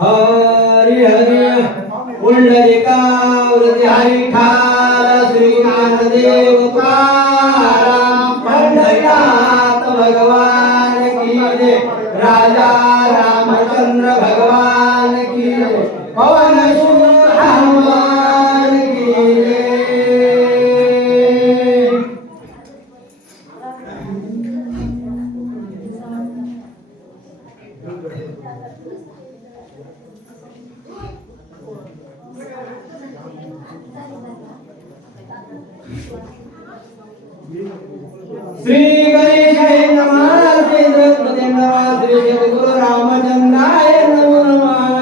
हरी हरी पुंडलिका वृत्ती हरी ठार श्री ज्ञानदेव तुकाराम पंढरीनाथ भगवान की जय राजा रामचंद्र भगवान की जय पवन सुत हनुमान की जय। श्री गणेशाय नमः श्री सरस्वती नमः श्री सद्गुरु रामचंद्राय नमः।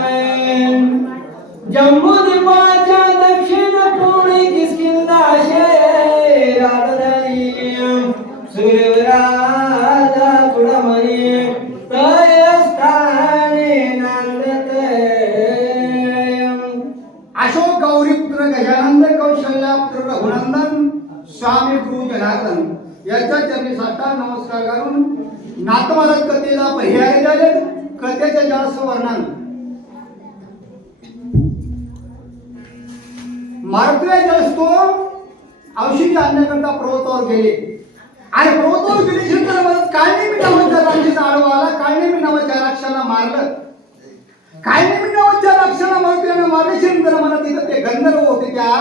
जम्बूद्वीपाच्या दक्षिण कोणी किष्किंधाशे राजधानी सूर्यवराजा कुडमणी तय स्थाने नांदते। अशोक गौरीपुत्र गजानंद कौशल्यापुत्र रघुनंदन स्वामी गुरु जनार्दन याच्या चरणी साष्टांग नमस्कार करून नाथमारक कथेला पर्याय झाले कथेचे जास्त वर्णन। मारुतीला जसतो औषधी आणण्याकरता पर्वतावर गेले आणि पर्वतावर गेल्यानंतर मला काळनेमी नावाच्या राक्षसा आडवा आला। काळनेमी नावाच्या राक्षसाला मारलं। काळनेमी नावाच्या राक्षसाला मारुतीने मारल्याच्या नंतर मला तिथं ते गंधर्व होते त्या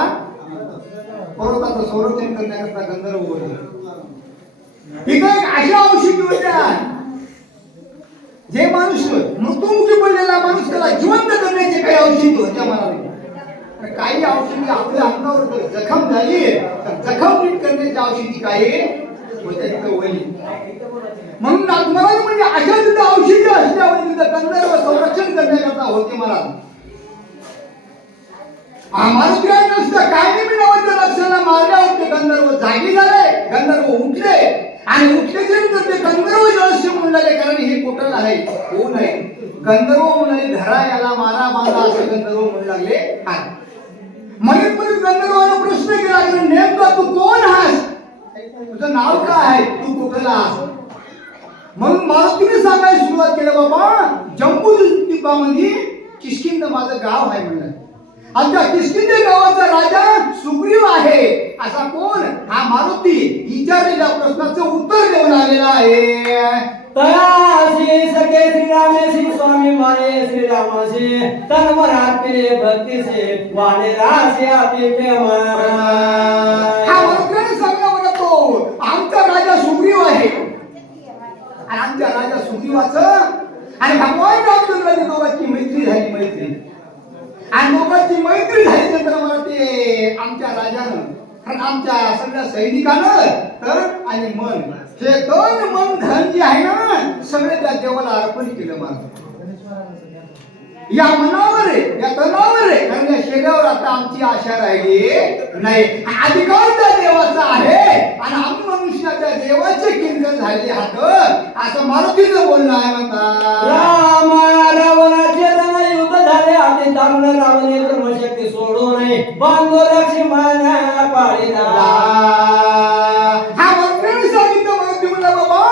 पर्वताचं संरक्षण करण्याकरता गंधर्व होते। तिथे एक अशा औषधी होत्या जे माणूस मृत्युमुखी पडलेला माणूस त्याला जिवंत करण्याचे काही औषधी होत्या मला। काही औषधी आपल्या अंगावर जखम झाली तर जखम नीट करण्याची औषधी काही होत्या तिथे वळली। म्हणून नाथमहाराज म्हणजे अशा तिथे औषधी असल्यावर तिथे गंधर्व संरक्षण करण्याकरता होते महाराज। मारुतीला नसतं काय नाही नावाच्या राक्षसाला मारल्यावर ते गंधर्व जागी झाले। गंधर्व उठले आणि उठल्याच्या नंतर ते गंधर्व जळस्य म्हणून लागले कारण हे कोटल आहे कोण आहे गंधर्व म्हणाले धरा याला मारा बांधा असं गंधर्व म्हणू लागले। म्हणून गंधर्वाला प्रश्न केला नेमका तू कोण आहेस तुझं नाव काय आहे तू कोटला आहेस। म्हणून मारुतीने सांगायला सुरुवात केली बाबा जम्बूद्वीपामध्ये किष्किंध माझं गाव आहे म्हणलं। आमच्या किष्किंध गावाचा राजा सुग्रीव आहे असा कोण हा मारुती विचारलेल्या प्रश्नाचं उत्तर देऊन आलेला आहे। तयासी सके श्री रामे श्री स्वामी माने श्री रामासी तन मन आत्मिले भक्ति से वाणे रासे आते प्रेम। हा मारुतीने सांगला म्हणतो आमचा राजा सुग्रीव आहे आणि आमच्या राजा सुग्रीवाचं आणि भगवान रामचंद्राची दोघांची मैत्री झाली। मैत्री आणि दोघांची मैत्री झाल्यानंतर मला ते आमच्या राजानं आमच्या सगळ्या सैनिकानं तन आणि मन हे दोन मन धन जे आहे ना सगळे त्या देवाला अर्पण केलं मला। या मनावर या तनावर कारण या शरीरावर आता आमची आशा राहिली नाही। अधिकार त्या देवाचा आहे आणि आम्ही मनुष्याच्या देवाचे कीर्तन झाले हात असं मारुतीचं बोलणं आहे म्हणतात। राम रावणाचे रण युद्ध झाले आधी दारुण रावणे ब्रह्मशक्ती सोडू नये बांधो लक्ष्मण पाळीला। हा मंत्र्याने सांगितलं मारुती म्हणला बाबा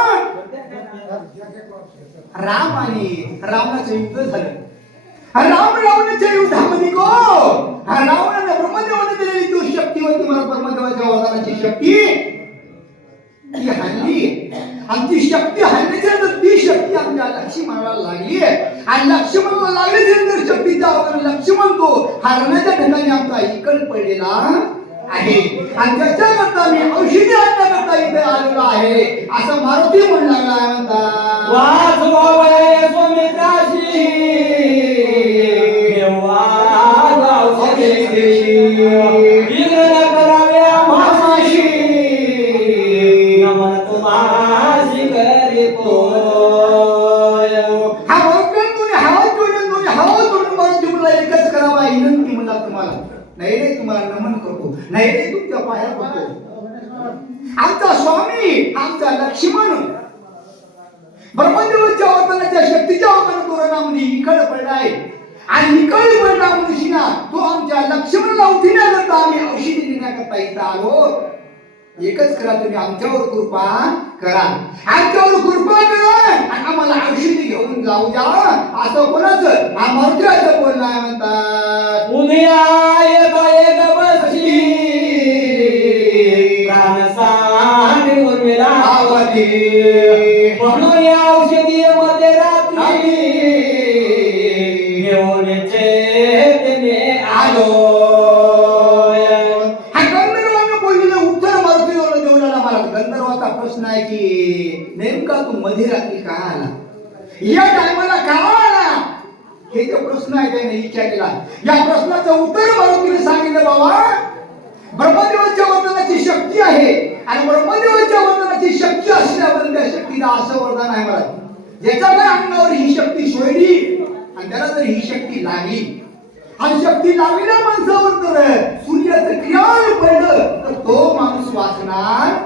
राम आणि रावणाचं युद्ध झालं। राम रावणाच्या युद्धामध्ये को रावणाने ब्रह्मदेवाने दिलेली तो शक्ती होती मला ब्रह्मदेवाच्या वरदानाची शक्ती ती हल्ली आमची शक्ती हल्ल्याच्या नंतर ती शक्ती आमच्या लक्ष्मणाला लागली आणि लक्ष्मणाला लागल्याच्या नंतर शक्तीचा अवतार लक्ष्मण तो हरण्याच्या ठिकाणी आमचा इकड पडलेला आहे आणि त्याच्याकरता मी औषधी आणण्याकरता इथे आलेलो आहे असं मारुती म्हणू लागला म्हणतात। वासुदेव सुमित्राशी कराव्या मामाशी नमन तुम्हाशी करीतो आमचा स्वामी, आमचा लक्ष्मण ब्रह्मदेवाच्या अवताराच्या शक्तीच्या अवतार तोरणामध्ये इकड पडलाय आणि इकड पडला मनुष्यना तो आमच्या लक्ष्मणाला उठविण्याकरता आम्ही औषधी देण्याकरता इथं आलो. एकच करा तुम्ही आमच्यावर कृपा करा, आमच्यावर कृपा करा आणि आम्हाला औषधी घेऊन जाऊ द्या. असं कोणाचं अमर्त्याचं बोलणं आहे म्हणतात. उदया एक बसली प्राणसाने उर्मिला आवती म्हणून या औषधी मध्ये रात्री घेऊन चेतने आलो. हा गंधर्वानं बोललेलं उत्तर मारुतीवर देऊन आला. मला गंधर्वाचा प्रश्न आहे की नेमका तू मध्ये रात्री का आला, या टायमाला का आला, हे जो प्रश्न आहे त्याने विचारलेला. या प्रश्नाचं उत्तर मारुतीने सांगितलं, बाबा ब्रह्मदेवाच्या वरदानाची शक्ती आहे आणि ब्रह्मदेवाच्या वरदानाची शक्ती असल्याबद्दल त्या शक्तीला असं वरदान आहे मला, ज्याच्या अंगावर ही शक्ती सोडली आणि त्याला जर ही शक्ती लागली आणि शक्ती लागलेल्या माणसावर तर सूर्याचं किरण पडलं तर तो माणूस वाचणार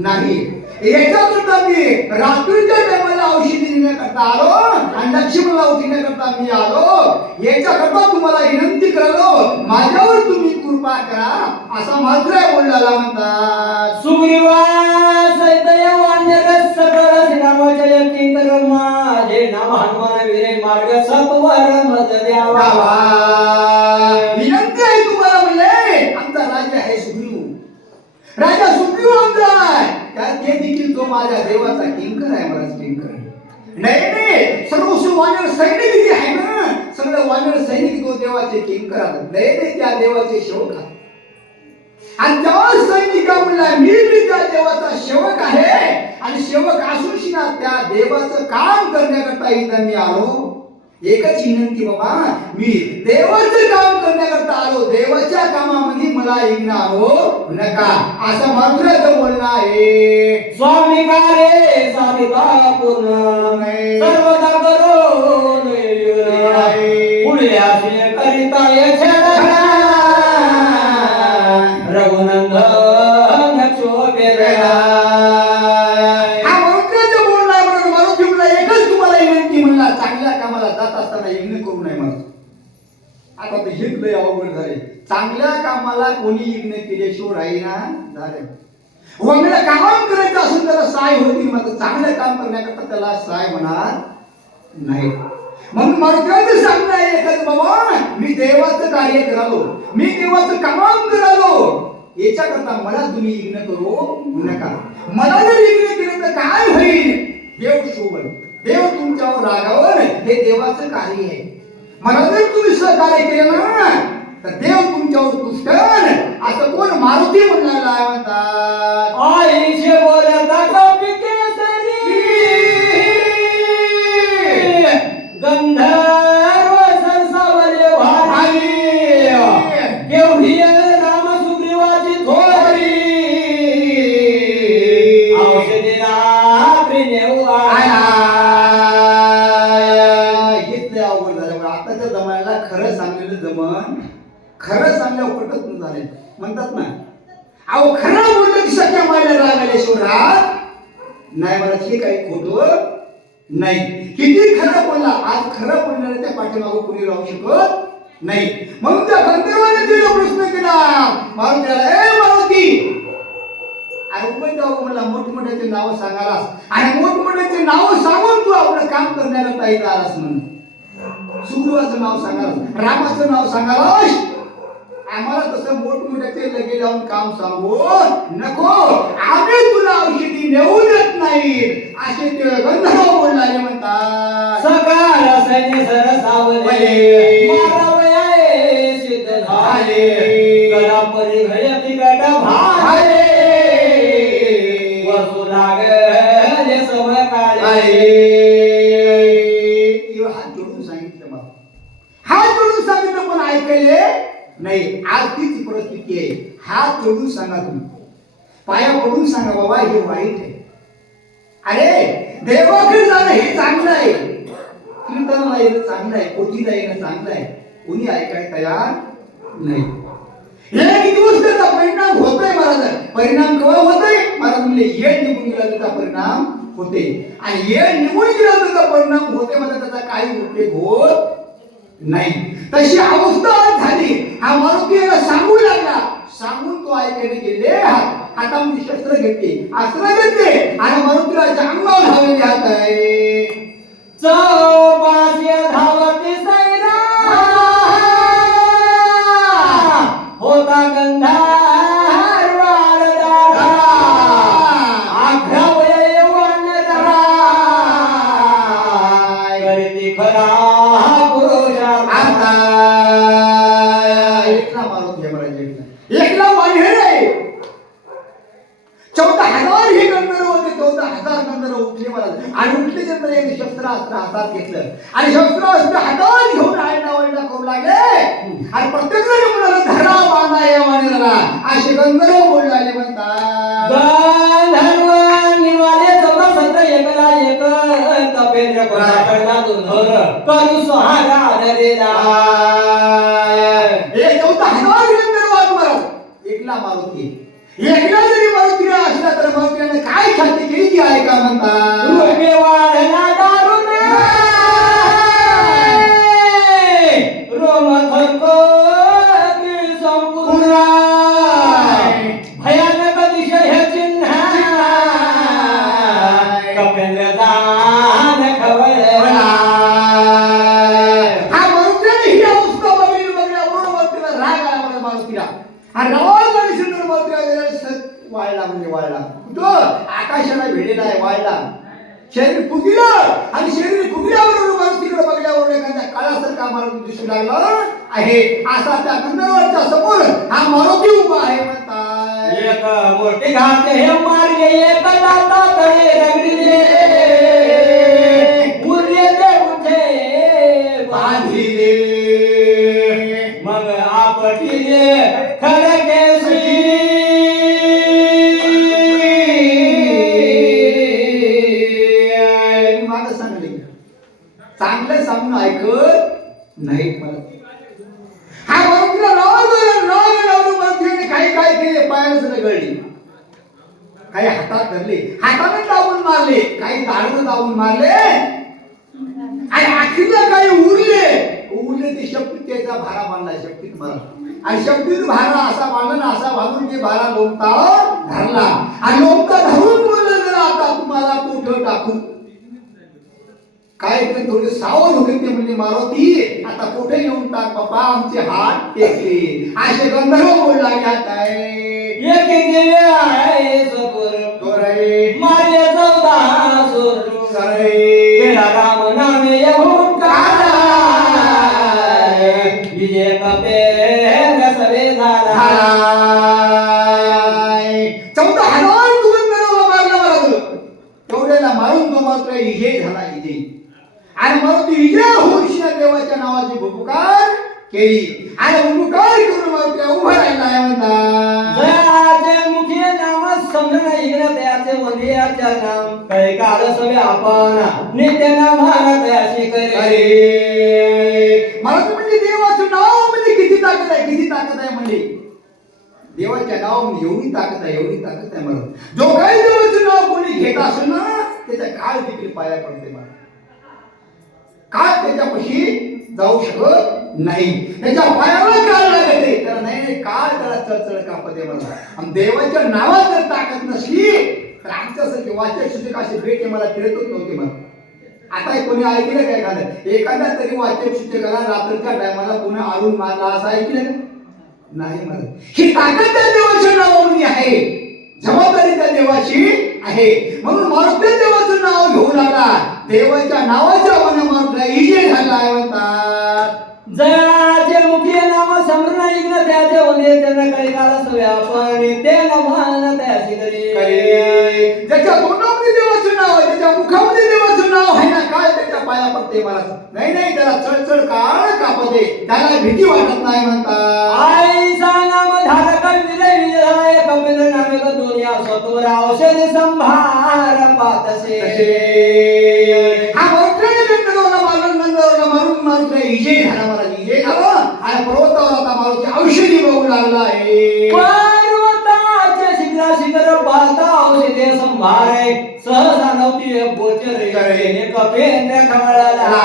नाही. याच्याकरता मी रात्रीच्या टायमाला औषधी देण्याकरता आलो आणि लक्ष्मणला उठवण्याकरता मी आलो. याच्याकरता तुम्हाला विनंती करालो, माझ्यावर तुम्ही कृपा करा असा मात्र बोलला म्हणतात. सुग्रीवा सैतय वानर सकळ श्रीरामाच्या यत्किंकर माझे नाम हनुमान वीरे मार्ग सत्वर मज द्यावा. विनंती आहे तुम्हाला, म्हणले आमचा राजा आहे सुग्रीव, राजा सुग्रीव आमचा आहे, ते देखील तो माझ्या देवाचा किंकर आहे. मला किंकर नाही सर्व वानर सैनिक जे आहे ना, सगळे वानर सैनिक तो देवाचे किंकर आहेत, नाही त्या देवाचे सेवक आहेत. आणि त्या सैनिका म्हणला मी त्या देवाचा सेवक आहे आणि सेवक असून शिना त्या देवाचं काम करण्याकरता इथं मी आलो. एकच विनंती बाबा, मी देवाचं काम करण्याकरता आलो, देवाच्या कामामध्ये मला विघ्न आणू नका असं मात्र बोलणं आहे. स्वामी कार्ये साधिका पूर्ण सर्वदा करो पुढल्या करिता रघुनंदन शोभेला. हा मारुतीचं बोलणं आहे. म्हणून मारुती म्हणला एकच तुम्हाला विनंती, म्हणला चांगल्या कामाला जात असताना विघ्न करू नये. मला आता ते हे लय अवघड झाले, चांगल्या कामाला कोणी विघ्न केल्याशिवाय राहीना झाले. वंगला काम करायचं असून त्याला साय होती, मात्र चांगलं काम करण्याकरता त्याला साय म्हणणार नाही. म्हणून मारुतीचं सांगणं आहे एकच, बाबा मी देवाचं कार्य करालो, मी देवाचं काम करालो, याच्याकरता मला तुम्ही विघ्न करू नका. मला जर विघ्न केलं तर काय होईल, देव शोभन, देव तुमच्यावर रागावर, हे देवाचं कार्य आहे. मला जर तुम्ही सहकार्य केलं ना तर देव तुमच्यावर तुष्टन असं कोण मारुती म्हणणारा आहे म्हणतात. आईशे बोलता कपी केसरी गंधर्व संसावले भारी केवढी राम सुग्रीवाची थोरी औषधी रात्री नेऊ आला. घेतले अवघड झालं. आताच्या जमान्याला खरं सांगलेलं जमन, खरं सांगल्यावर पटत न झाले म्हणतात ना. अहो खरं बोललं की सगळ्या मायला राग आल्याशिवाय राग नाही. मला हे काही खोटं नाही. किती खरं बोलला, आज खरं बोलणाऱ्याच्या पाठीमागं कोणी राहू शकत नाही. म्हणून त्या गंधर्वाने तिला प्रश्न केला मारुतीला, ए मारुती, अरे उभं म्हणला मोठमोठ्याचे नाव सांगालास आणि मोठमोठ्याचे नाव सांगून तू आपलं काम करण्याकरता इथं आलास. म्हणून सुग्रीवाचं नाव सांगालास, रामाचं नाव सांगालास, आम्हाला तसं मोठमोठ्याचे लगे लावून काम सांगू नको, आम्ही तुला औषधी नेऊ देत नाही असे ते गंधर्व बोलणारे म्हणतात. सकाळ सैन्य सरसावले मारावयाए सिद्ध झाले गडा परिघयती गट भाले वसू लागले सव काळे. हात जोडून सांगितलं, मला हात जोडून सांगितलं पण ऐकले नाही. आज तीच परिस्थिती आहे. हात जोडून सांगा, तुम्ही पाया पडून सांगा, बाबा हे वाईट आहे. अरे देवाकडे जाणं हे चांगलं आहे, कीर्तनाला येणं चांगलं आहे, पोथीला येणं चांगलं आहे, कोणी ऐकायला तयार नाही. एक दिवस त्याचा परिणाम होतोय महाराज. परिणाम केव्हा होतोय महाराज म्हणले येळ निघून गेला त्याचा परिणाम होते. आणि येळ निघून गेला त्याचा परिणाम होते म्हणजे त्याचा काही उपयोग होत नाही. तशी अवस्था झाली. हा मारुती याला सांगू लागला. सांगून तो ऐकायला गेले. हातामध्ये शस्त्र घेतले, अस्त्र घेतले आणि मारुतीराच्या अंगावर धावलेले हात आहे. चौपाशी धावती सैरा होता गंधार वारदारा आघ्रावय यौवनदारा करती खरा पुरुषा आता एकला मारुती आहे महाराज. एकला वाढले 14,000 हे गंधर्व होते. 14,000 गंधर्व उठले महाराज. आणि उठले नंतर एक शस्त्र अस्त्र हातात घेतलं आणि शस्त्र अस्त्र हातात घेऊन आयडा वळडा करू लागले. आणि प्रत्येक जण म्हणाला धरा बांधा या वाणीला. असे गंधर्व बोलू लागले म्हणतात. गंधर्व निवाले 14 एकला एक कपेंद्र कोणाकडला दुधर करू सहारा धरेला. हे 14,000 गंधर्व आहेत महाराज. एकला मारुती. एकला जरी मारुतीला असला तर मारुतीने काय ख्याती केली ती आहे का म्हणतात. रूपे वाढला दारुण रोम थरको संपूर्ण भयानक दिशय चिन्ह कपेंद्र दान खवळला. हा मारुतीने ही अवस्था बघल्यावर मारुतीला राग आला मला मारुतीला. आणि राग आणि सुंदर मारुतीला वाळला म्हणजे वाळला. तो आकाशाला भिडलेला आहे वाळला. शरीर फुगिलं आणि शरीर फुगल्यावर मारुतीकडे बघल्यावर एखाद्या काळासारखा मारुती दिसू लागला आहे. असा त्या गंधर्वाच्या समोर हा मारुती उभा आहे म्हणतात. एक मोठे घाट हे मार्गे एक दाता तळे रगडिले मुर्रे देऊचे बांधिले मग आपटिले खडकेशी माग सांगले चांगलं सांगून ऐकत नाहीत मला. हा मारुतीला राग लावून मारुतीने काही काय केले. पायाला सुद्धा गळली. काही हातात धरले, हाताने दाबून मारले, काही दाढ दाबून मारले आणि अखिरला काही उरले ते शक्तीचा भारा बांधला. शक्तीत मारा आणि शक्तीत भारा असा बांधला असा बांधून ते भारा लोमता धरला आणि लोमता धरून बोललं आता तुम्हाला कुठं टाकू. काय ते थोडे सावध होते ते म्हणजे मारुती आता कुठे येऊन टाक बाबा आमचे हात टेकले. असे गंधर्व बोलू लागले. काय एक दिवे आहे सपुर दोरे माझे 14 सुर करे केला राम नामे भूतकाळ विजय कपेंद्र सवे झाला. 14,000 गंधर्वाला मारला महाराज. तेवढ्याला मारून तो मात्र विजय झाला. विजय आणि मारुती विजय होऊन देवाच्या नावाची भूपुकार केली आणि भूपुकार करून मारुती उभा राहिला म्हणतात. जयाचे मुखी नाम समजून इकडे त्याचे वंदियाच्या नाम काही काळ सवे आपण नित्य नामाला त्याशी करे. मारुती म्हणजे देवाचं नाव म्हणजे किती ताकद आहे. किती ताकद आहे म्हणजे देवाच्या नावामध्ये एवढी ताकद आहे. एवढी ताकद आहे मला. जो काही देवाचं नाव कोणी घेत असेल ना त्याचा काळ देखील पाया पडते मला. काळ त्याच्यापाशी जाऊ शकत नाही. त्याच्या पायाला काळ लागते त्याला नाही काळ त्याला चळचळ कापते मला. आणि देवाच्या नावात जर ताकद नसली तर आमच्यासारखे वाचक सूचक असे भेट मला फिरतच नव्हते मला. आता कोणी ऐकलं काय एखादं एखाद्या तरी वाचक सूचकाला रात्रीच्या टायमाला कोणी आळून मारला असं ऐकलं का नाही मला. ही ताकद त्या देवाच्या नावामध्ये आहे. जबाबदारी त्या देवाची आहे. म्हणून मारुती देवाचं नाव घेऊ लागला. देवाच्या नावाच्या वनामार्गाला विजय झाला आहे म्हणतात. जयाचे मुखी नाम समरण इकडे त्याचे वंदे त्यांना काही काळ सवे आपण नित्य नामाला त्याशी करे. ज्याच्या तोंडामध्ये देवाचं नाव आहे त्याच्या मुखामध्ये देवाचं नाव आहे ना काय त्याच्या पाया पडते मला. नाही त्याला चळचळ काळ कापते त्याला भीती वाटत नाही म्हणतात. आईचा नाम धारक विजय विजय कपिल नामे दुनिया स्वतवर औषध संभार पातसे. हा गंधर्वाला मारून विजय झाला मला. विजय झाला आणि पर्वतावर आता मारुती औषधी बघू लागला आहे. पर्वताचे शिखरा शिखर पाहता औषधे संभारे सहसा नव्हती गोचरे कपेंद्र खवळला.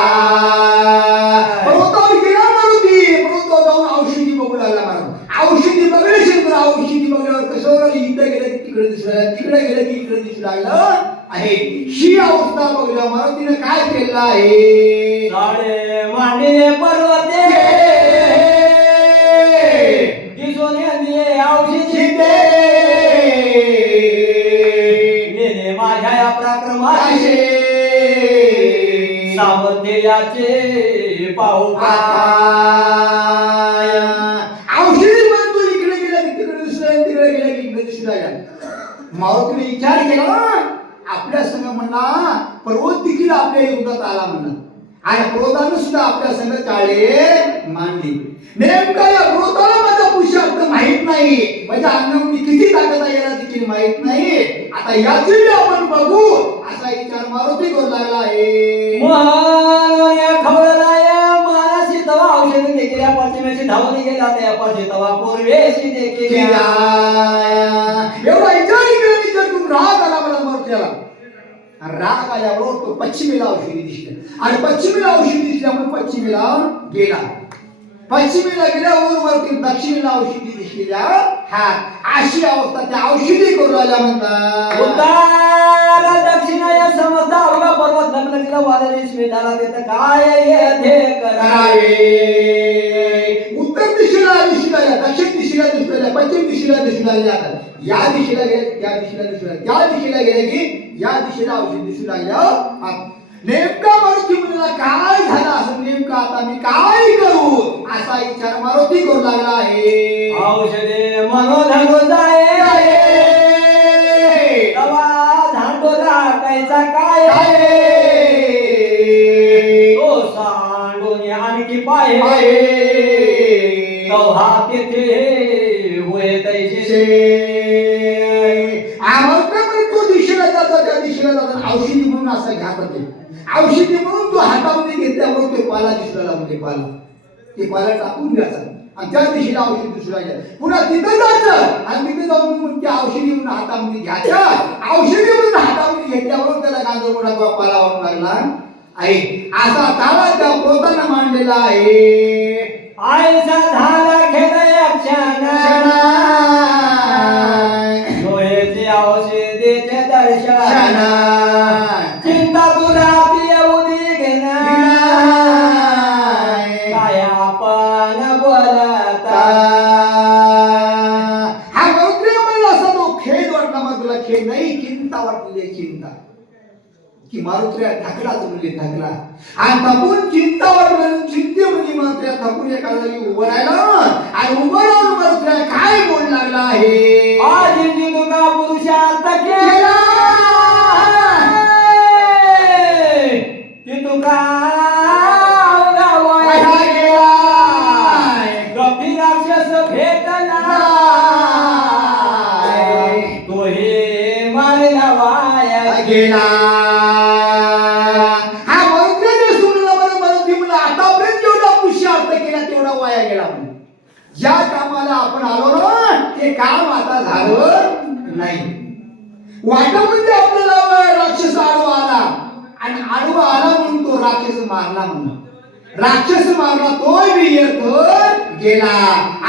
पर्वतावर गेला मारुती, पर्वतावर जाऊन औषधी बघू लागला महाराज. औषधी बघले शंकर, औषधी बघल्यावर कसं इकडे गेलं की तिकडे दिसू लागला, तिकडे गेलं की इकडे दिसू लागलं आहे. ही अवस्था बघल्या मारुतीने काय केलं आहे. साडे मांडले पर्वते दिसून दिले औषधी नेले माझ्या या पराक्रमाचे सामर्थ्याचे पाहू का. औषधी पण तू इकडे गेला की तिकडे दिसू लागला, तिकडे गेला की इकडे दिसू लागला. मारुतीने विचार केला आपल्या संग म्हणला पर्वत देखील आपल्या युद्धात आला म्हणला आणि पर्वतानं सुद्धा आपल्या संग चाळे मांडली. नेमका या पर्वताला माझा पुरुषार्थ माहित नाही, माझ्या अंगामध्ये किती ताकद आहे याला देखील माहित नाही. आता याची आपण बघू असा विचार मारुती करू लागला आहे. मानसी तवा औषधी देखील या पश्चिमेशी धावून गेला त्या पाशी तवा पूर्वेशी देखील एवढा विचार तू राग आला मला मारुतीला. राग आल्यावर तो पश्चिमेला औषधी दिसली आणि पश्चिमेला औषधी दिसल्यामुळे पश्चिमेला गेला. पश्चिमेला गेल्यावर वरती दक्षिणेला औषधी दिसलेल्या हा अशी अवस्था त्या औषधी करू लागल्या म्हणतात. उत्तर दक्षिण या समस्त अवघा पर्वत नकल केला वादळी स्मिताला देत काय येथे करावे. उत्तर दिशेला दिसू लागल्या, दक्षिण दिशेला दिसू लागल्या, पश्चिम दिशेला दिसू लागल्या. या दिशेला गेले त्या दिशेला दिसू लागल्या, त्या दिशेला गेले की या दिशेला औषध दिसू लागल्या. नेमका मारुती म्हणला काय झालं असं, नेमका आता मी काय करू असा विचार मारुती करू लागला आहे. औषधे मनोधरो जाय तवा झांडो राखायचा काय तो सांडोने आणखी पाहे तव्हा तेथे होय तैसे. तो दिशेला जातो त्या दिशेला जातात औषधी म्हणून असं घ्यात होते. औषधी म्हणून तो हातामध्ये घेतल्यावर ते पाला दिसला म्हणजे पाला ते पाला टाकून द्यायचा आणि त्या दिशेला औषधी दिसू लागल्या. पुन्हा तिथं जायचं आणि तिथे जाऊन मग त्या औषधी म्हणून हातामध्ये घ्यायच्या. औषधी म्हणून हातामध्ये घेतल्यावर त्याला गांजर मोठा पाला वाटू लागला आहे. असा ताला त्या पोतानं मांडलेला आहे. आयसा झाला खेळ क्षण डोळ्याचे औषधेचे दर्शन चिंता तुला येऊदी घेणार काय आपण बोलता. हा गौत्री म्हणला असा तो खेळ वाटला मग तुला खेळ नाही चिंता वाटली चिंता की मारुत्र्या थकला तुम्ही थकला आणि थकून चिंता वाटलं चिंते म्हणजे मारुत्र्या थकून एका जागी उभं राहिला आणि उभं राहून मारुत्र्या काय बोल लागला आहे. आजी तुका पुरुषार्थ केला की तुका गंभीर राक्षस भेटला तो हे मारला वाया गेला. हा मारुत्र्याने सोडला बरं मारुती म्हणला आतापर्यंत जेवढा पुरुषार्थ केला तेवढा वाया गेला म्हणून. ज्या कामाला आपण आलो ना ते काम आता झालं नाही. वाटामध्ये आपल्याला राक्षस आडवा आला आणि आडवा आला म्हणून तो राक्षस मारला म्हणून राक्षस मारला तोय बी येत गेला.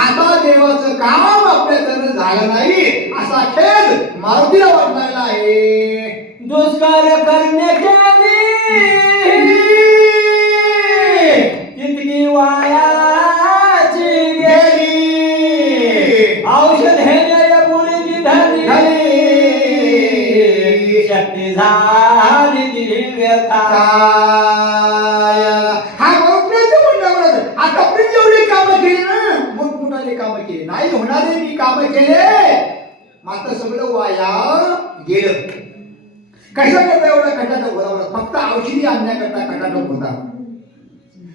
आता देवाचं काम आपल्याकडे झालं नाही असा खेद मारुतीला वाटलेला आहे. दुष्कर करणे केली तितकी वायाची गेली औषध हे जय मुळी धरली शक्ती झाली ती व्यथा. हा गौत्र्याचं म्हणणं आतापर्यंत एवढी कामं केली ना मोठमोठाले कामं केली नाही होणारे मी कामं केले मात्र सगळं वाया गेलं. कशा करता एवढा खटाटोप होता फक्त औषधी आणण्याकरता खटाटोप होता.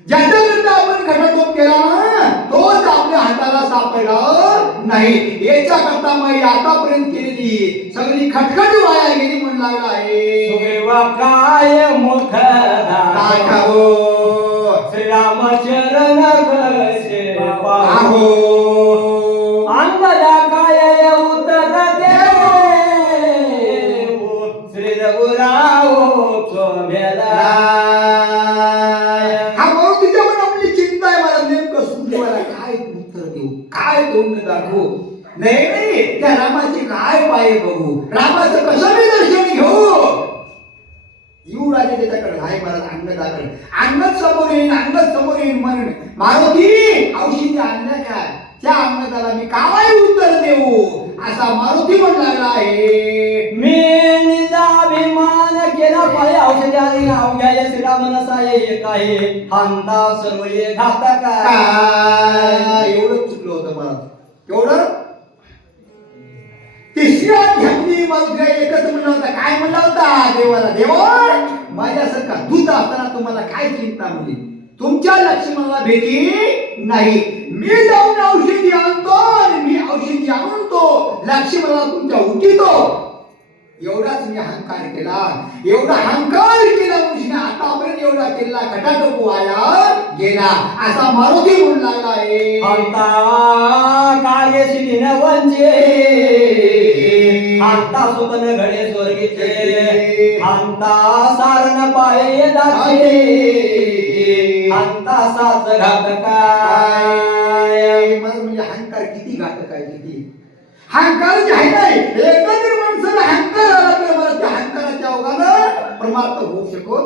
ज्याच्याकरता आपण खटाटोप केला ना तोच आपल्या हाताला सापडला नाही. याच्याकरता मग आतापर्यंत केलेली सगळी खटखट वाया गेली म्हणून लागला आहे. सुगेवा काय मुख दाखवो श्रीरामचरण कसे पाहो हा मारुतीच्या मनातली चिंता आहे, मला नेमकं सुदैवाला काय उत्तर देऊ, काय तोंड दाखवू. नाही त्या रामाचे काय पाय बघू, रामाचं कसं मी दर्शन घेऊ. येऊ राजे त्याच्याकडे, हाय महाराज अंगदाकडे, अंगद समोर येईन म्हणून मारुती औषधी आणल्या काय, त्या अंगदाला मी काय उत्तर देऊ असा मारुती म्हणू लागला आहे. मी निजाभिमान केला पाय औषधी आणि नाव घ्याय श्रीराम नसाय एक आहे हांता सर्व ये घातक एवढं चुकलं होतं मला, एवढं. तिसऱ्या अध्यायामध्ये मारुतीला एकच म्हणला होता, काय म्हणला होता देवाला, देवा माझ्यासारखा दूत असताना तुम्हाला काय चिंता म्हणजे, तुमच्या लक्ष्मणाला भीती नाही, मी जाऊन औषधी आणतो आणि मी औषधी आणून तो लक्ष्मणाला तुमच्या उठितो. एवढाच मी अहंकार केला, एवढा अहंकार केला मनुष्याने आतापर्यंत एवढा केला खटाटोप वाया गेला असा मारुती म्हणू लागला आहे. हांता कार्य सिद्धी न वंचे हांता सुपन घडे स्वर्गीचे हांता सारण पाये दाचे हांता साच घातक म्हणजे अहंकार किती घातक आहे, किती अहंकार जे आहे नाही, एकदा जर माणसाला अहंकार आला तर मला त्या अहंकाराच्या ओघानं परमार्थ होऊ शकत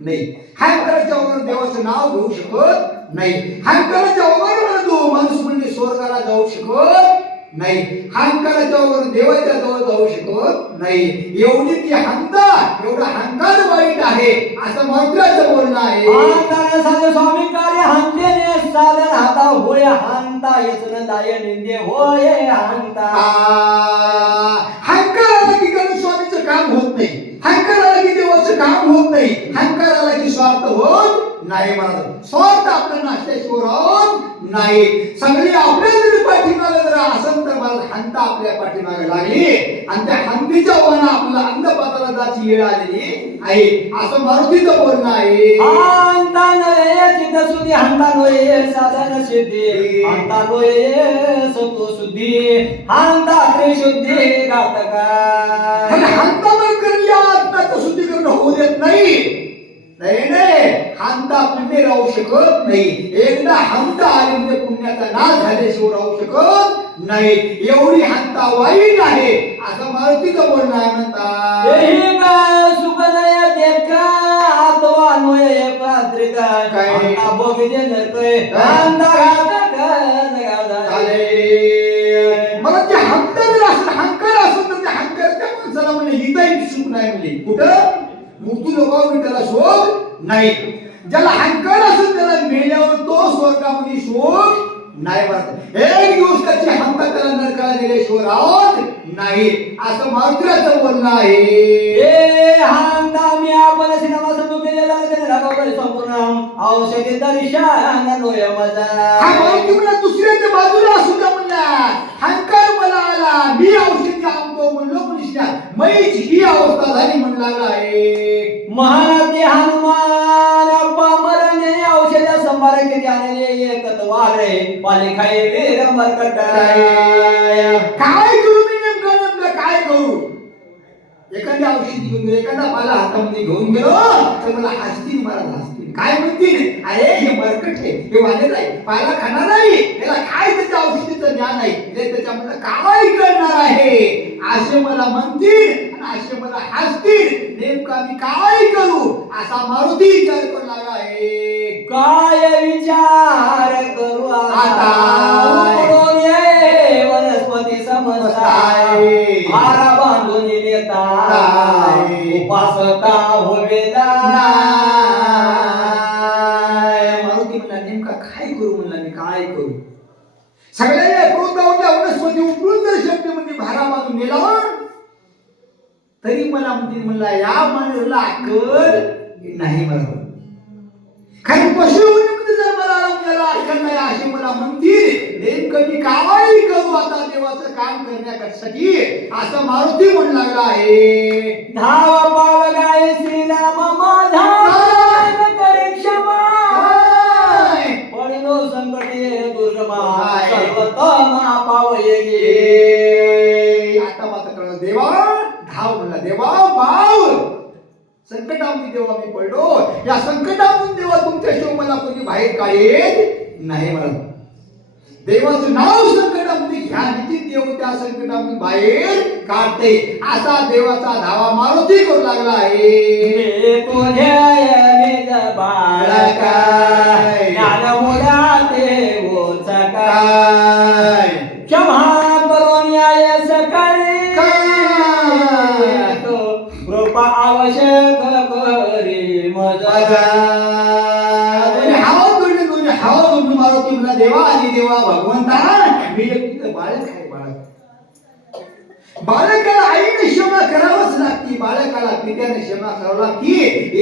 नाही, अहंकाराच्या ओघानं देवाचं नाव घेऊ शकत नाही, अहंकाराच्या ओघानं मला तो माणूस म्हणजे स्वर्गाला जाऊ शकत नाही, अहंकाराच्या ओघानं देवाच्या जवळ जाऊ शकत नाही. एवढी ती अहंकार, एवढा अहंकार वाईट आहे असं मारुतीचं बोलणं आहे. हांताने साधे स्वामी कार्य हांतेने साधन हाता होय हांता यसन दाय निंदे होय हांता. अहंकाराला की कारण स्वामीचं काम होत नाही, अहंकाराला की देवाचं काम होत नाही, अहंकाराला की स्वार्थ होत नाही. महाराज स्वार्थ आपल्या नाश्त्याशिवाय राहत नाही, सगळी आपल्या जरी पाठीमागे जर असेल तर मला हंता आपल्या पाठीमागे लागली आणि त्या हंतीच्या वना आपल्याला अंधपाताला जायची वेळ आलेली आहे असं मारुतीचं बोलणं आहे. हांता नये चित्त शुद्धी हांता नये साधन सिद्धी हांता नये सत्व शुद्धी हांता त्रिशुद्धी घातक. हंतावर कधी आत्म्याचं शुद्धीकरण होऊ देत नाही, नाही हंता पुण्य राहू शकत नाही, एकदा हंता आली म्हणजे पुण्याचा नाश झाल्याशिवाय राहू शकत नाही, एवढी हंता वाईट आहे असं मारुतीचं बोलणं आहे. म्हणतात एही काय सुख नये देखा आत्वा नये पात्रिक हांता भोगिजे नरकय हांता घातक झाले. मला ते हंता जर असं अहंकार असेल तर त्या अहंकाराच्या माणसाला म्हणजे हिताही सुख नाही, म्हणजे कुठं मुक्ती लोकांवर त्याला शोध नाही. ज्याला अहंकार असेल त्याला मेल्यावर तो स्वर्गामध्ये शोध नाही. म्हणत एक दिवस त्याची अहंकार त्याला नरकाला नेल्याशिवाय राहत नाही असं मारुतीचं बोलणं आहे. ए हांता मी आपण सिनेमा सुरू केलेला त्याने दाखवलं संपूर्ण औषधी दर्शन नोय मजा. हा मारुती म्हणला दुसऱ्याच्या बाजूला असू द्या म्हणला, अहंकार मला आला मी औषधी आणतो म्हणलो कृष्णा मैच ही अवस्था झाली म्हणू लागला आहे. महाराज हनुमान पामरने औषध संभार किती आलेले एकत वारे पाले खाय वीर मरकट. काय करू मी नेमकं काय करू, एखाद्या औषधी घेऊन गेलो, एखादा पाला हातामध्ये घेऊन गेलो तर मला हसतील, मला हसतील, काय म्हणतील, अरे हे मरकट हे वाले नाही, पाला खाणार नाही, त्याला काय त्याच्या औषधीचं ज्ञान आहे, हे त्याच्यामध्ये काय करणार आहे असे मला म्हणतील आणि असे मला हसतील, नेमका मी काय करू असा मारुती विचार करू लागला आहे. काय विचार करू आता उकडून ये वनस्पती समजताय मारा बांधून येता उपासता होवेला. मारुती म्हणला नेमका काय करू, म्हणला मी काय करू. सगळ्या क्रोधावल्या वनस्पती उकळून जर शब्दमध्ये भारा बांधून नेला तरी मला म्हणला या माणसाला अक्कल नाही. बरोबर काही पशुमध्ये जर मला गेला अक्कल नाही असे मला म्हणतील, नेमकं मी काय करू आता देवाचं काम करण्यासाठी असं मारुती म्हणू लागला आहे. धाव पाव गाय श्रीराम माझा करे क्षमा पडिलो संकटे दुर्गमा सर्वतमा पाव ये. आता मात्र कळलं देवा धाव म्हणला, देवा पाव संकटामध्ये देवा मी पडलो या संकटातून देवा तुमच्याशिवाय मला कोणी बाहेर काढेल नाही म्हणत. देवाचं नाव संकटामध्ये घ्या, निश्चित देव त्या संकटातून बाहेर काढते. असा देवाचा धावा मारुती करू लागला आहे. तुझ्या बाळका ज्ञान मुला देवोचा काय क्षमा करून न्याय सकाळी कृपा आवश्यक करी मजा. मारुती म्हणला देवा आणि देवा भगवंता मी एक बाळक आहे. बाळकाला आईने क्षमा करावंच लागते, बाळकाला पित्याने क्षमा करावं लागते.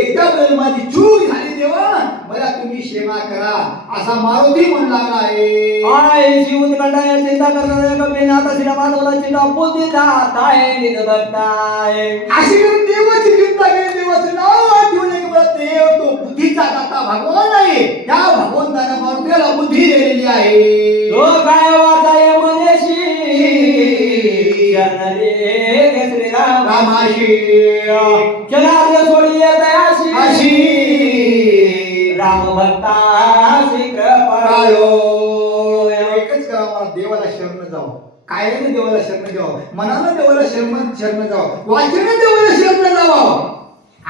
एकदा वेळेला माझी चूक झाली देवा, मला तुम्ही क्षमा करा असा मारुती म्हणला आहे. आय जीवन कंटाळा चिंता करणाऱ्या कमी नाता श्री माधवला चिंता बुद्धी जात आहे निज भक्ताय. अशी करून देवाची चिंता केली, देवाचं नाव आठवले की मला देव तो बुद्धीचा दाता भगवान आहे. त्या भगवंताने मारुतीला बुद्धी दिलेली आहे. तो काय वाचाय मनेशी रे श्रीराम रामाशी चला सोडी दयाशी अशी राम भक्ताशी कृपाळो. एकच करा, मला देवाला शरण जावं, कायने देवाला शरण जावं, मनाला देवाला शरण जावं, वाचने देवाला शरण जावं.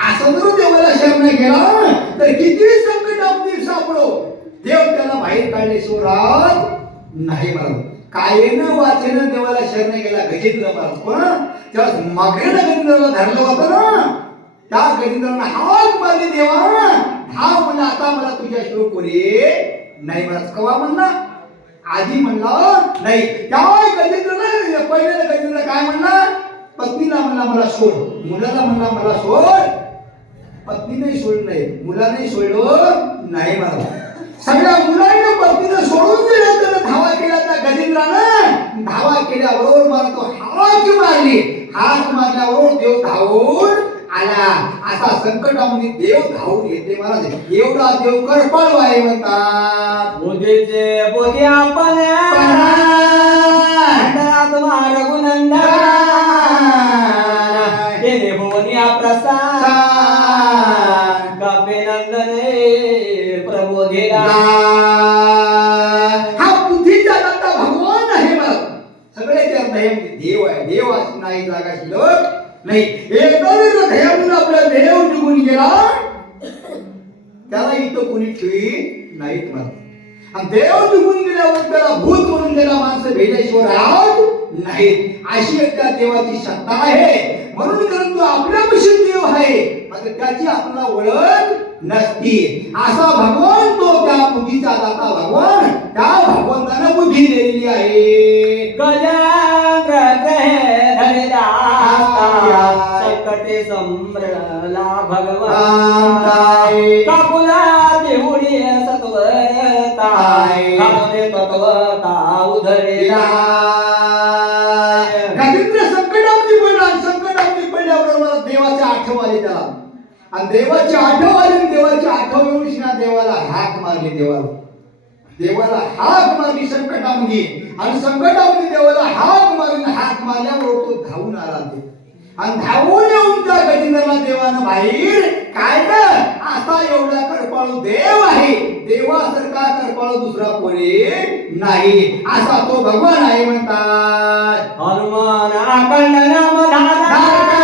असं जर देवाला शरण गेला तर किती संकट आपली सापडो, देव त्याला बाहेर काढल्याशिवाय राहत नाही म्हणत. कायेनं वाचेनं देवाला शरण गेला गजेंद्र महाराज, पण त्याला मागेनं गजेंद्राला धरलं होतं ना, त्या गजेंद्राला हाक मारली देवा, हा म्हणला आता मला तुझ्याशिवाय कोणी नाही महाराज. कवा म्हणला? आधी म्हणला नाही. त्या गजेंद्राला पहिल्याला गजेंद्र काय म्हणला? पत्नीला म्हणला मला सोड, मुलाला म्हणला मला सोड. पत्नीने सोडलं नाही, मुलाने सोडलं नाही महाराज. सगळ्या मुलांना पत्नीनं सोडून दिलं, तर धावा केला त्या गजेंद्रानं. धावा केल्याबरोबर मला तो हाक मारली, हाक मारल्याबरोबर देव धावून आला. असा संकटामध्ये देव धावून येते महाराज. एवढा देव कृपाळू आहे म्हणतात. बुद्धीचे बोधी आपण रघुनंदन तेने भुवनिया प्रसाद कापे नंदने प्रबोधिला. हा बुद्धीचा दाता भगवान आहे. मग सगळ्याच्या ध्येयामध्ये देव आहे. देव अशी नाही जागा शिल्लक नाही. एकदा जर ध्येयातून आपला देव निघून गेला त्याला इथं कोणी ठेवी नाहीत म्हणत. आणि देव निघून गेल्यावर त्याला भूत म्हणून गेला माणसं भेटल्याशिवाय राहत नाहीत. अशी एक त्या देवाची सत्ता आहे. म्हणून कारण तो आपल्यापाशी देव आहे मात्र त्याची आपल्याला ओळख नसती. असा भगवान तो त्या बुद्धीचा दाता भगवान, त्या भगवंतानं बुद्धी दिलेली आहे. गजाग्र संकटे संभ्रला भगवान कापुला देऊळी सत्वताय कापुले तत्वता उधरेला. गजेंद्र संकटामध्ये पडला, संकटामध्ये पडल्याबरोबर मला देवाची आठव आली त्याला. आणि देवाची आठव आली, देवाची आठव येऊन देवाला हाक मारली. देवाला हाक मारली संकटामध्ये. आणि संकटामध्ये देवाला हाक मारल्याबरोबर तो धावून आला. आणि धावून येऊन त्या गजेंद्राला देवानं बाहेर काढलं. असा एवढा कृपाळू देव आहे. देवासारखा कृपाळू दुसरा कोणी नाही. असा तो भगवान आहे म्हणतात. हनुमान आकंड नाम धारा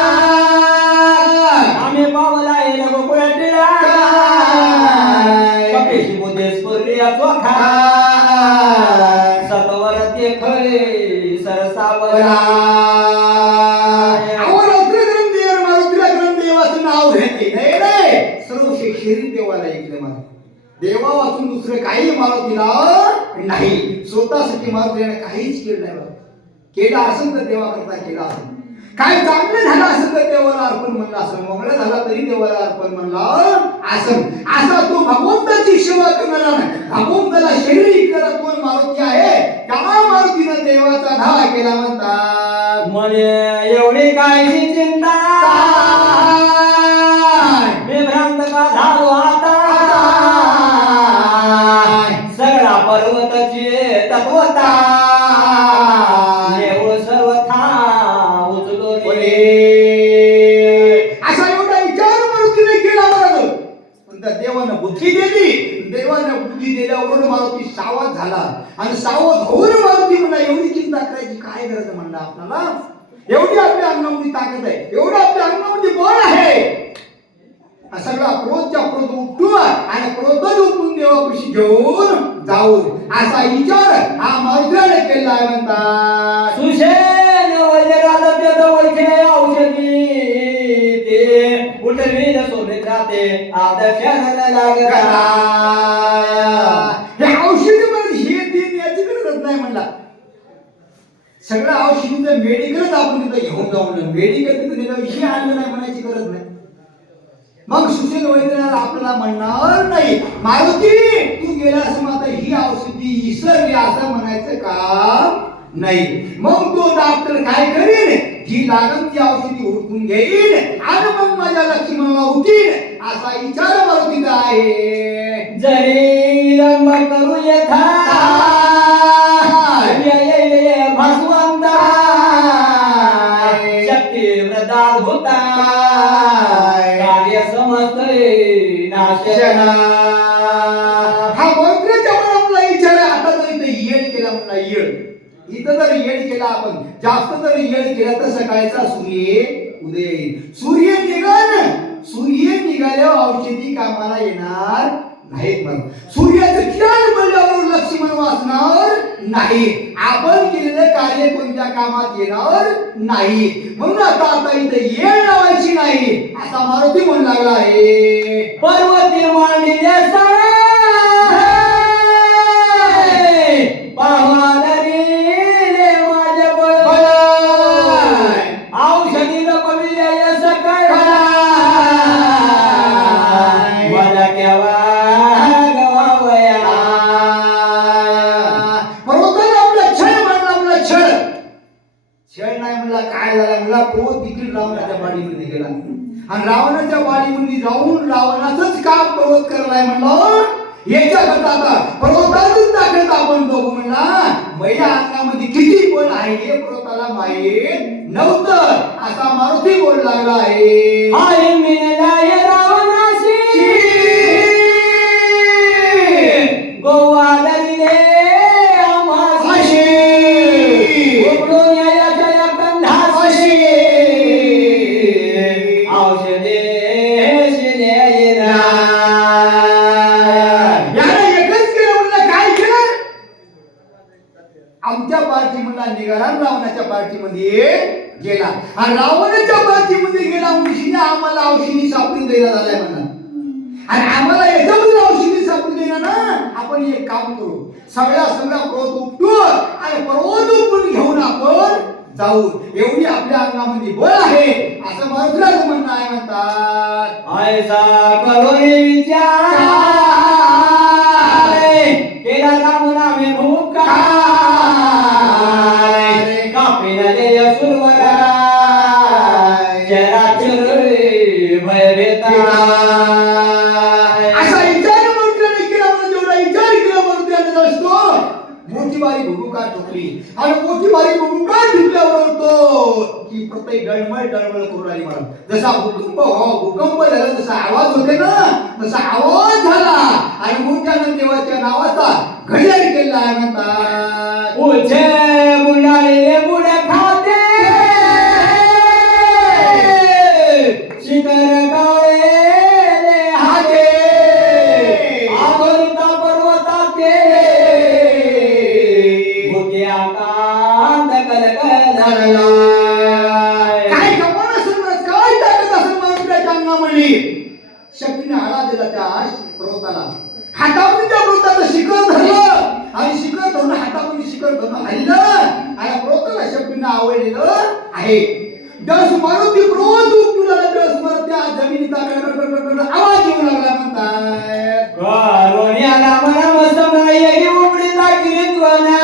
आम्ही पावला येईल गोकुळाटीला कपेशी बुद्धे स्फुरल्या चोखा सतवर ते खळे सरसावला. सर्व शिक्षित देवाला ऐकले मला. देवा वाचून दुसरं काही मारुतीला नाही. स्वतःसाठी मारुतीने काहीच केलं नाही. केलं असेल तर देवा करता केलं असेल, काय चांगलं झालं असेल तर देवाला अर्पण म्हणलं असेल, मोकळा झाला तरी देवाला अर्पण म्हणलं असेल. असा तो भगवंताची सेवा करणारा भगवंताला शरीर इकणारा कोण मारुती आहे, त्या मारुतीनं देवाचा धावा केला म्हणतात. म्हणे एवढी कायची चिंता विभ्रांत का झालो आता सगळा पर्वताची तत्वता देव सर्वथा उचलो रे. असा एवढा विचार मारुतीने केला बरोबर. पण त्या देवानं बुद्धी दिली. देवानं बुद्धी दिल्यावरून मारुती सावध झाला आणि सावध होऊन मारुती म्हणला एवढी चिंता करायची काय गरज म्हणला आपल्याला. एवढी आपल्या अंगामध्ये ताकद आहे, एवढं आपल्या अंगामध्ये बळ आहे. सगळा क्रोधच्या क्रोध उठून आणि क्रोध उठून देवापाशी घेऊन जाऊ असा विचार हा मारुतीने केला आहे म्हणतात. सुशेन वैद्यराला ते जवळचे औषधी ते उठवीन सोने जाते आदर्शाला लागला. हे औषधी म्हणजे हे तीन याची गरज नाही म्हणला. सगळं औषधीचं मेडिकलच आपण तिथं घेऊन जाऊन मेडिकल तिथं गेल्यावर हे आणलं नाही म्हणायची गरज नाही. मग सुशेन वैद्यनाथ आपल्याला म्हणणार नाही मारुती तू गेलास मग आता ही औषधी इसरली असं म्हणायचं काम नाही. मग तो डॉक्टर काय करीन जी लागन ती औषधी हुडकून घेईन आणि मग माझ्या लक्ष्मणाला उठीन असा विचार मारुतीचा आहे. जरी रंग करू यथा भगवंता शक्ती प्रदान होता कार्य समजते नाशना. हा मंत्राच्या मनातला विचार आता जर इथं येड केला म्हणला येड इथं जर येड केला आपण जास्त जर येड केला तर सकाळचा सूर्य उदय येईल. सूर्य निघाल्यावर औषधी कामाला येणार नाहीत. म्हणून सूर्याचं किरण पडल्यावर लक्ष्मण वाचणार नाही. आपण केलेलं कार्य कोणत्या कामात येणार नाही. म्हणून आता इथे येळ लावायची नाही असा मारुती म्हणू लागला आहे. पर्वती मांडले पावादरी माझ्या बळ औषधी लपविले सकाळ मला केव्हा काय झाला मला क्रोध देखील रावणाच्या बाडीमध्ये गेला आणि रावणाच्या बाडीमध्ये जाऊन रावणाचंच काम क्रोध करायला म्हणलं. याच्याकरता आता पर्वताचीच ताकद आपण बघू म्हणला. माझ्या अंगामध्ये किती बळ आहे हे पर्वताला माहीत नव्हतं असा मारुती बोलू लागला आहे. हाय मिळालाय रावणाशी गोवादरीने आम्हाशी उकडून याच्या कंधाशी औषधे शिलेना. याने एकच केलं म्हणलं. काय केलं आमच्या पार्टीमधला निघाला रावणाच्या पार्टीमध्ये गेला आणि रावणाच्या पार्टीमध्ये गेला मुशीने आम्हाला औषधी सापडून द्यायला झालाय म्हणा. आणि आम्हाला याच्यामध्ये औषधी सापडून देणार ना आपण एक काम करू सगळा क्रोध उपटू आणि क्रोध उपटून घेऊन आपण जाऊ. एवढी आपल्या अंगामध्ये बळ आहे असं मारुतीचं म्हणणं आहे म्हणतात. ऐसा करून विचार केला का मुला मी भूका कापिले सुरवरा चराचर भयभीता. असा विचार मारुतीने केला म्हणून जेवढा विचार केला मारुतीने असतो मोठी बारी भूमिका ठोकली आणि मोठी बारी भूमिका ठोकल्यावर तो की प्रत्येक डळमळ करू लागली मला. जसा भूकंप झाला जसा आवाज होते ना तसा आवाज झाला आणि मोठ्यानं देवाच्या नावाचा घड्याळ केला आहे म्हणतात. उचे बुडाळीले बुड्या खाते शिखर काळे हाते आगोरिता पर्वताते भुके आकांत कलकल. काय कमाल असेल काय ताकद असेल मारुतीच्या अंगामध्ये. शक्तीने आळा दिला त्या पर्वताला. हातामध्ये त्या पर्वताचं शिखर धरलं आणि शिखर धरून हातामध्ये शिखर धरून हल्लं आणि पर्वताला शक्तीने आवडलेलं आहे. जस मारुती क्रोध उठून आला तस त्या जमिनीचा आवाज येऊ लागला म्हणतात. करोनियाला मना मसम नाही उघडी दाखित्वना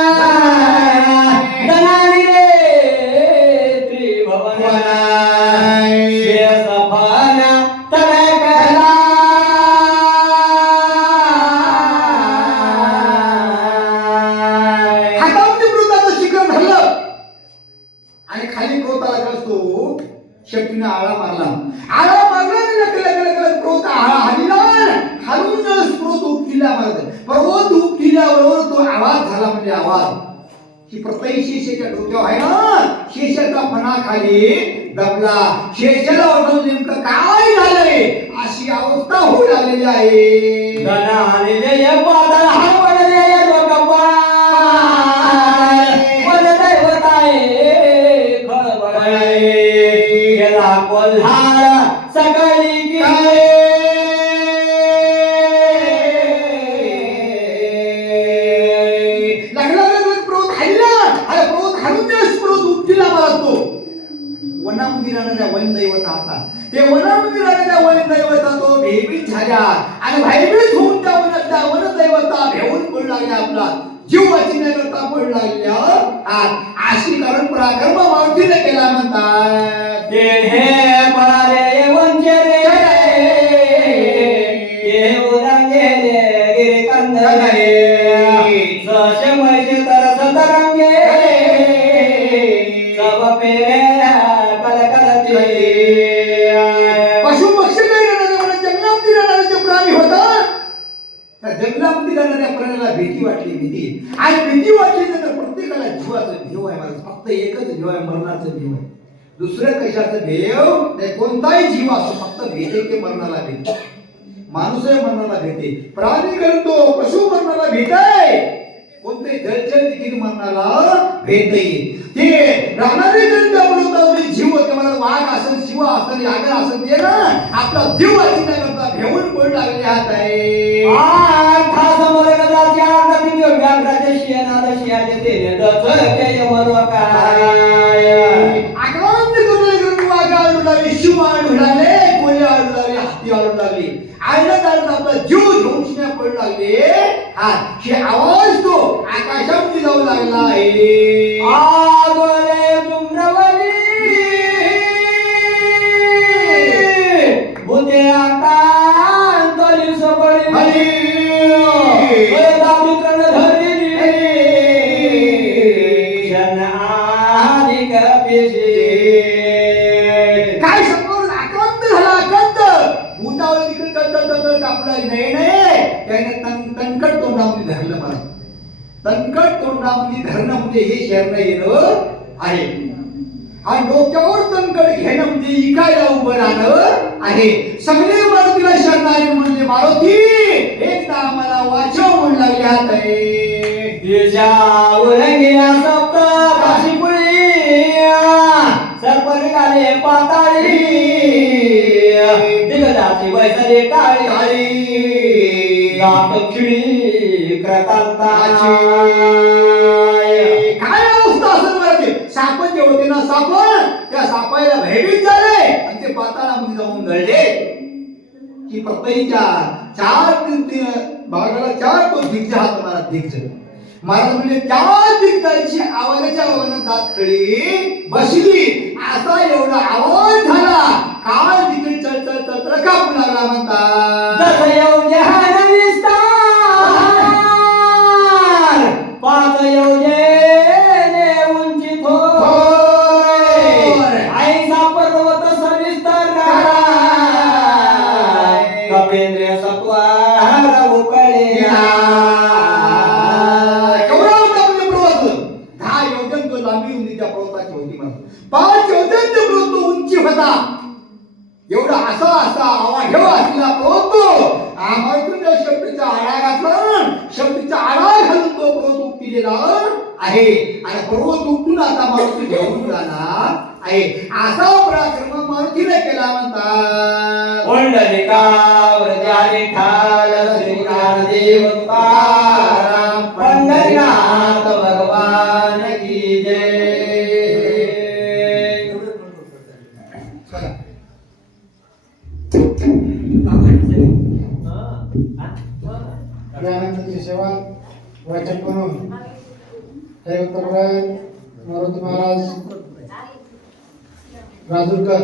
दनानी रे त्रिभुवना शेषफाना तनकला. हातामध्ये पर्वताचं शिखर धरलं आणि खाली पर्वताला असतो शक्तीने आळा मारला. आळा मारला क्रोध हल्ला आवाज ही प्रत्येक शेषाच्या डोक्यावर आहे ना, शेषाचा फणा खाली दबला, शेषाला वाटलं नेमकं काय झालंय अशी अवस्था होऊ लागलेली आहे. धनालेले या पादाला हरवलेले या लोकपाल, वनदैवत आहे खळबळ आहे, गेला कोल्हार सकाळी गेले. वनामध्ये राहणाऱ्या वनदैवता होता, ते वनामध्ये राहणाऱ्या वनदैवता तो भयभीत झाल्या आणि भयभीत होऊन त्या वनातल्या वनदैवता भेऊन पडू लागल्या, आपला जीव वाचण्याकरता पडू लागल्या. अशी कारण पराक्रम मावतीने केला म्हणतात. ते हे पळाले वंचे रे, ते उरांगे रे गिरे कंदरे, सशे मैसे तरस तरंगे, सब पेरे पशु पक्षी नाही राहणारे, जंगलामध्ये राहणारे जे प्राणी होतात, त्या जंगलामध्ये राहणाऱ्या प्राण्याला भीती वाटली. भीती आणि भीती वाटली तर प्रत्येकाला जीवाचं भेव आहे. मला फक्त एकच भेव आहे, मरणाचं भेव आहे. दुसरं कशाचं भेव नाही. कोणताही जीव असो, फक्त भेटे की मरणाला भेटे. माणूस मरणाला भेटे, प्राणी करतो, पशु मरणाला भेट आहे, कोणते जलचर देखील मरणाला भेट आहे. ते राहणारे जनता बोलवतात जीव होते, मला वाघ असेल, शिव असेल, यागर असेल, ते ना आपला जीव वाचण्याकरता भेवून पडू लागले हात आहे. ठास मरगदाच्या अंगातील व्याघ्राचे शियनाद शियाचे तेने दचके मरवकाय. आक्रांत करून वाघ आळू लागले, शिव आळू लागले, कोणी आळू लागले, हत्ती आळू लागली. आयला चालत आपला जीव घेऊन पडू लागले. हे आवाज तो आकाशामध्ये जाऊ लागला आहे. आगोले तुमरवली भूते आकांतली सबळी, दाबी कण धरली जन आधी कपेशी. काय समोर आक्रांत झाला, आक्रांत भूतावर तिकडे तळ कापला नाही नाही, त्याने तणकट तोंडामध्ये धरलं. मला तणकट तोंडामध्ये धरणं म्हणजे हे शरण येणं आहे, आणि डोक्यावर तणकट घेणं म्हणजे इकायला उभं राहणं आहे. सगळे मारुतीला शरणारे म्हणजे मारुती एक आम्हाला वाचव म्हणू लागले हात आहे. तिच्यावर गेला सप्त काशीपुरी, सरपण गाले पाताळी, दिगजाची बैसले टाळी, गात खिळी क्रतांताची. काय अवस्था असेल मारुती. साप जे होते ना, साप त्या सापाला भयभीत झाले आणि ते पाताळामध्ये जाऊन गळले. की प्रत्येकीच्या चार भागाला चार तो दिग्ज हात महाराज दिग्ज महाराज म्हणजे त्या दिग्जाची आवाजाच्या आवाजात दात खळी बसली, असा एवढा आवाज झाला. काळ तिकडे चळ कापू लागला म्हणतात. जसं येऊ जहान विस्तार, पाच येऊ जे उंची थोर, आईचा पर्वत सविस्तर, कपेंद्र सत्वार उकळे. केवढा होता म्हणजे पर्वत? 10 योजन तो लांबी होती त्या पर्वताची होती. मला 5 योजन तो पर्वत उंची होता. एवढा असा आवाज असलेला पर्वत आम्हाला शब्दीचा आडा घातला, शब्दीचा आडा घालून तो पर्वत उपटिलेला आहे. आणि पर्वत उपटून आता मारुती घेऊन जाणार आहे. असा पराक्रम मारुतीने केला म्हणतात. पुंडलिकावर ज्याने ठाल श्री ज्ञानदेव तुकाराम, पंढरीनाथ भगवान की जय. ज्ञानानंदची सेवा वाचक म्हणून मारुती महाराज राजूरकर